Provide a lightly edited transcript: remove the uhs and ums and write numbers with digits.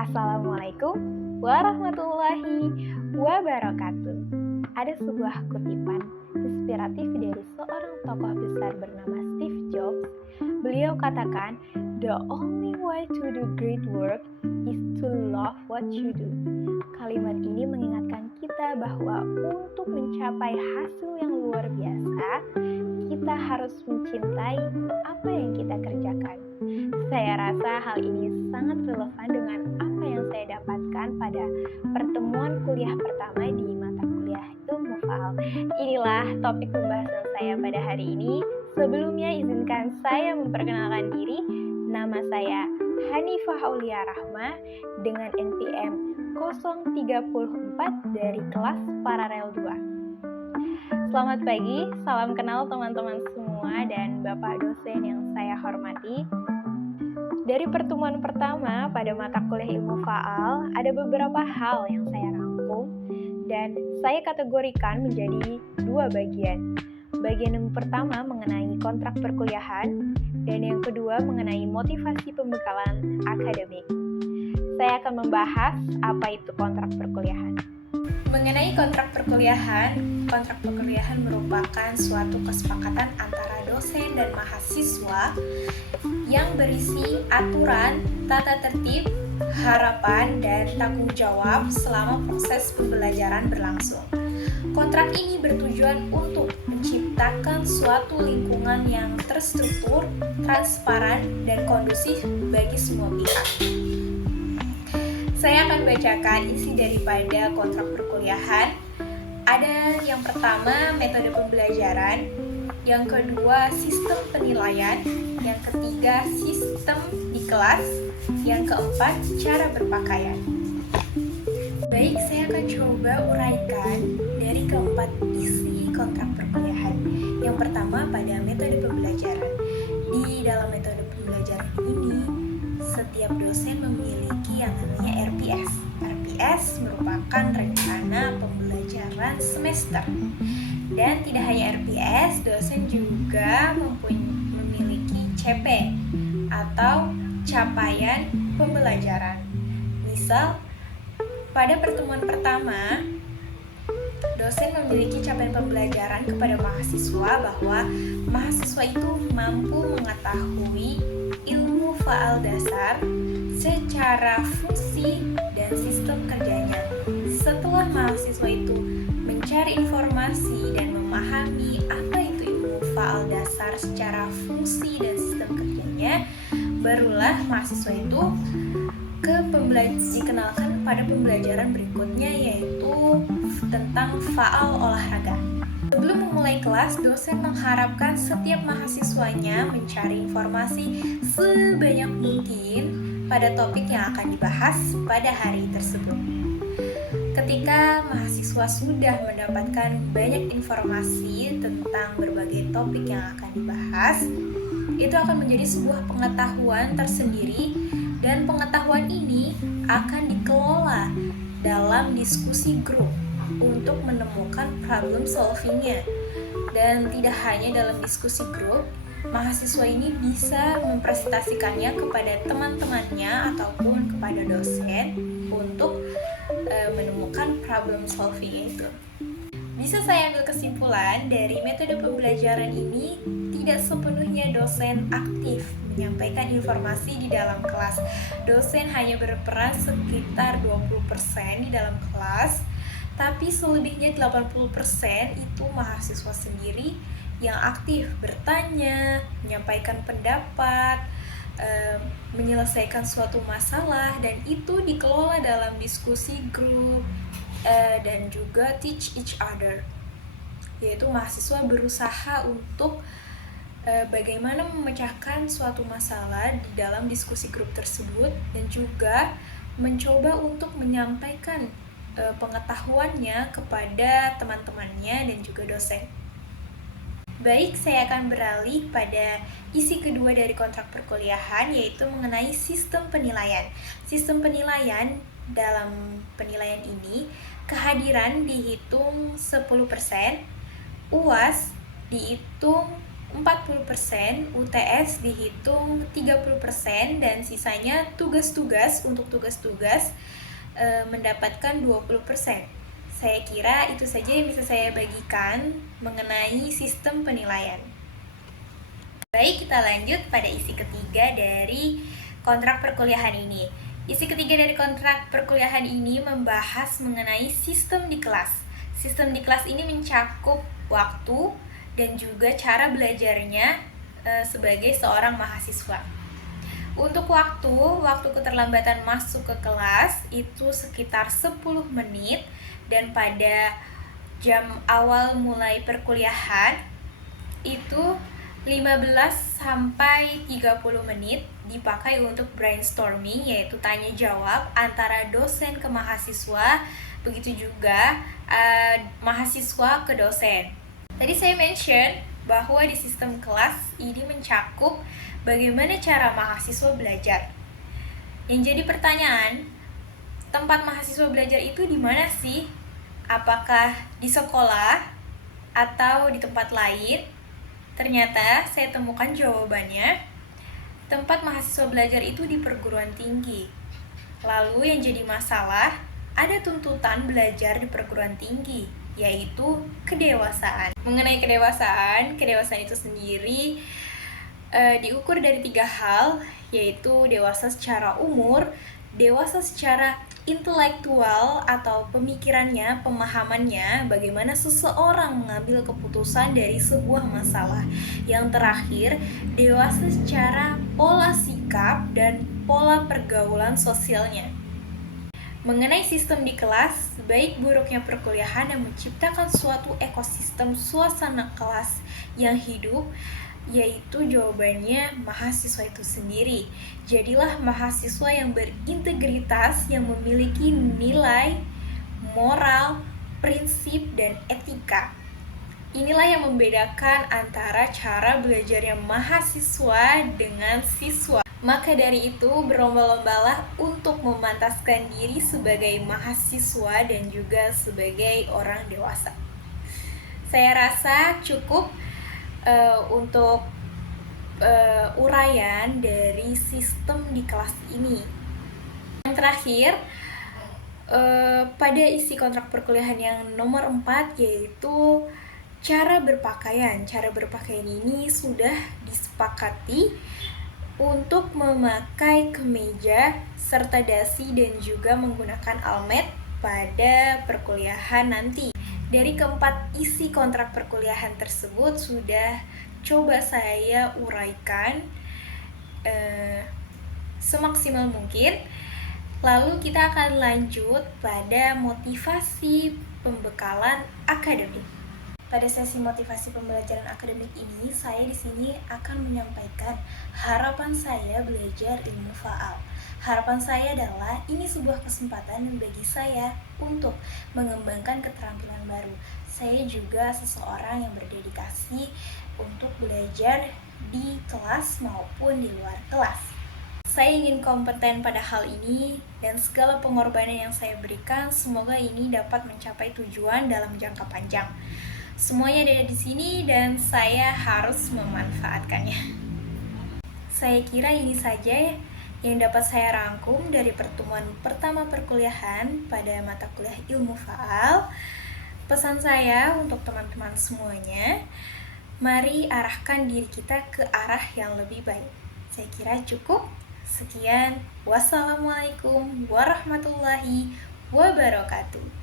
Assalamualaikum warahmatullahi wabarakatuh. Ada sebuah kutipan inspiratif dari seorang tokoh besar bernama Steve Jobs. Beliau katakan, "The only way to do great work is to love what you do." Kalimat ini mengingatkan kita bahwa untuk mencapai hasil yang luar biasa, kita harus mencintai apa yang kita kerjakan. Saya rasa hal ini sangat relevan dengan apa yang saya dapatkan pada pertemuan kuliah pertama di mata kuliah Ilmu Faal. Inilah topik pembahasan saya pada hari ini. Sebelumnya izinkan saya memperkenalkan diri. Nama saya Hanifah Aulia Rahma dengan NPM 034 dari kelas Paralel 2. Selamat pagi, salam kenal teman-teman semua dan Bapak dosen yang saya hormati. Dari pertemuan pertama pada mata kuliah Ilmu Faal, ada beberapa hal yang saya rangkum dan saya kategorikan menjadi dua bagian. Bagian yang pertama mengenai kontrak perkuliahan dan yang kedua mengenai motivasi pembekalan akademik. Saya akan membahas apa itu kontrak perkuliahan. Mengenai kontrak perkuliahan merupakan suatu kesepakatan antara dosen dan mahasiswa yang berisi aturan, tata tertib, harapan, dan tanggung jawab selama proses pembelajaran berlangsung. Kontrak ini bertujuan untuk menciptakan suatu lingkungan yang terstruktur, transparan, dan kondusif bagi semua pihak. Saya akan bacakan isi daripada kontrak perkuliahan. Ada yang pertama, metode pembelajaran. Yang kedua, sistem penilaian. Yang ketiga, sistem di kelas. Yang keempat, cara berpakaian. Baik, saya akan coba uraikan dari keempat isi kontrak perkuliahan. Yang pertama, pada metode pembelajaran. Di dalam metode pembelajaran ini, setiap dosen memiliki yang namanya RPS. RPS merupakan rencana pembelajaran semester. Dan tidak hanya RPS, dosen juga memiliki CP atau capaian pembelajaran. Misal, pada pertemuan pertama, dosen memiliki capaian pembelajaran kepada mahasiswa bahwa mahasiswa itu mampu mengetahui ilmu faal dasar secara fungsi dan sistem kerjanya. Setelah mahasiswa itu mencari informasi dan memahami apa itu ilmu faal dasar secara fungsi dan sistem kerjanya, barulah mahasiswa itu dikenalkan pada pembelajaran berikutnya, yaitu tentang faal olahraga. Sebelum memulai kelas, dosen mengharapkan setiap mahasiswanya mencari informasi sebanyak mungkin pada topik yang akan dibahas pada hari tersebut. Ketika mahasiswa sudah mendapatkan banyak informasi tentang berbagai topik yang akan dibahas, itu akan menjadi sebuah pengetahuan tersendiri dan pengetahuan ini akan dikelola dalam diskusi grup untuk menemukan problem solving-nya. Dan tidak hanya dalam diskusi grup, mahasiswa ini bisa mempresentasikannya kepada teman-temannya ataupun kepada dosen untuk menemukan problem solving itu. Bisa saya ambil kesimpulan dari metode pembelajaran ini, tidak sepenuhnya dosen aktif menyampaikan informasi di dalam kelas. Dosen hanya berperan sekitar 20% di dalam kelas, tapi selebihnya 80% itu mahasiswa sendiri yang aktif bertanya, menyampaikan pendapat, menyelesaikan suatu masalah, dan itu dikelola dalam diskusi grup dan juga teach each other, yaitu mahasiswa berusaha untuk bagaimana memecahkan suatu masalah di dalam diskusi grup tersebut dan juga mencoba untuk menyampaikan pengetahuannya kepada teman-temannya dan juga dosen. Baik, saya akan beralih pada isi kedua dari kontrak perkuliahan, yaitu mengenai sistem penilaian. Sistem penilaian, dalam penilaian ini, kehadiran dihitung 10%, UAS dihitung 40%, UTS dihitung 30%, dan sisanya tugas-tugas untuk tugas-tugas mendapatkan 20%. Saya kira itu saja yang bisa saya bagikan mengenai sistem penilaian. Baik, kita lanjut pada isi ketiga dari kontrak perkuliahan ini. Isi ketiga dari kontrak perkuliahan ini membahas mengenai sistem di kelas. Sistem di kelas ini mencakup waktu dan juga cara belajarnya sebagai seorang mahasiswa. Untuk waktu keterlambatan masuk ke kelas itu sekitar 10 menit, dan pada jam awal mulai perkuliahan itu 15 sampai 30 menit dipakai untuk brainstorming, yaitu tanya jawab antara dosen ke mahasiswa, begitu juga mahasiswa ke dosen. Tadi saya mention bahwa di sistem kelas ini mencakup bagaimana cara mahasiswa belajar. Yang jadi pertanyaan, tempat mahasiswa belajar itu di mana sih? Apakah di sekolah atau di tempat lain? Ternyata saya temukan jawabannya, tempat mahasiswa belajar itu di perguruan tinggi. Lalu yang jadi masalah, ada tuntutan belajar di perguruan tinggi, yaitu kedewasaan. Mengenai kedewasaan itu sendiri diukur dari 3 hal, yaitu dewasa secara umur, dewasa secara intelektual atau pemikirannya, pemahamannya, bagaimana seseorang mengambil keputusan dari sebuah masalah. Yang terakhir, dewasa secara pola sikap dan pola pergaulan sosialnya. Mengenai sistem di kelas, baik buruknya perkuliahan yang menciptakan suatu ekosistem suasana kelas yang hidup, yaitu jawabannya mahasiswa itu sendiri. Jadilah mahasiswa yang berintegritas, yang memiliki nilai, moral, prinsip, dan etika. Inilah yang membedakan antara cara belajarnya mahasiswa dengan siswa. Maka dari itu, berlomba-lombalah untuk memantaskan diri sebagai mahasiswa dan juga sebagai orang dewasa. Saya rasa cukup untuk uraian dari sistem di kelas ini. Yang terakhir, pada isi kontrak perkuliahan yang nomor 4, yaitu cara berpakaian. Cara berpakaian ini sudah disepakati untuk memakai kemeja serta dasi dan juga menggunakan almet pada perkuliahan nanti. Dari keempat isi kontrak perkuliahan tersebut sudah coba saya uraikan semaksimal mungkin. Lalu kita akan lanjut pada motivasi pembekalan akademik. Pada sesi motivasi pembelajaran akademik ini, saya di sini akan menyampaikan harapan saya belajar ilmu faal. Harapan saya adalah ini sebuah kesempatan bagi saya untuk mengembangkan keterampilan baru. Saya juga seseorang yang berdedikasi untuk belajar di kelas maupun di luar kelas. Saya ingin kompeten pada hal ini, dan segala pengorbanan yang saya berikan semoga ini dapat mencapai tujuan dalam jangka panjang. Semuanya ada di sini dan saya harus memanfaatkannya. Saya kira ini saja yang dapat saya rangkum dari pertemuan pertama perkuliahan pada mata kuliah ilmu faal. Pesan saya untuk teman-teman semuanya, mari arahkan diri kita ke arah yang lebih baik. Saya kira cukup. Sekian, wassalamualaikum warahmatullahi wabarakatuh.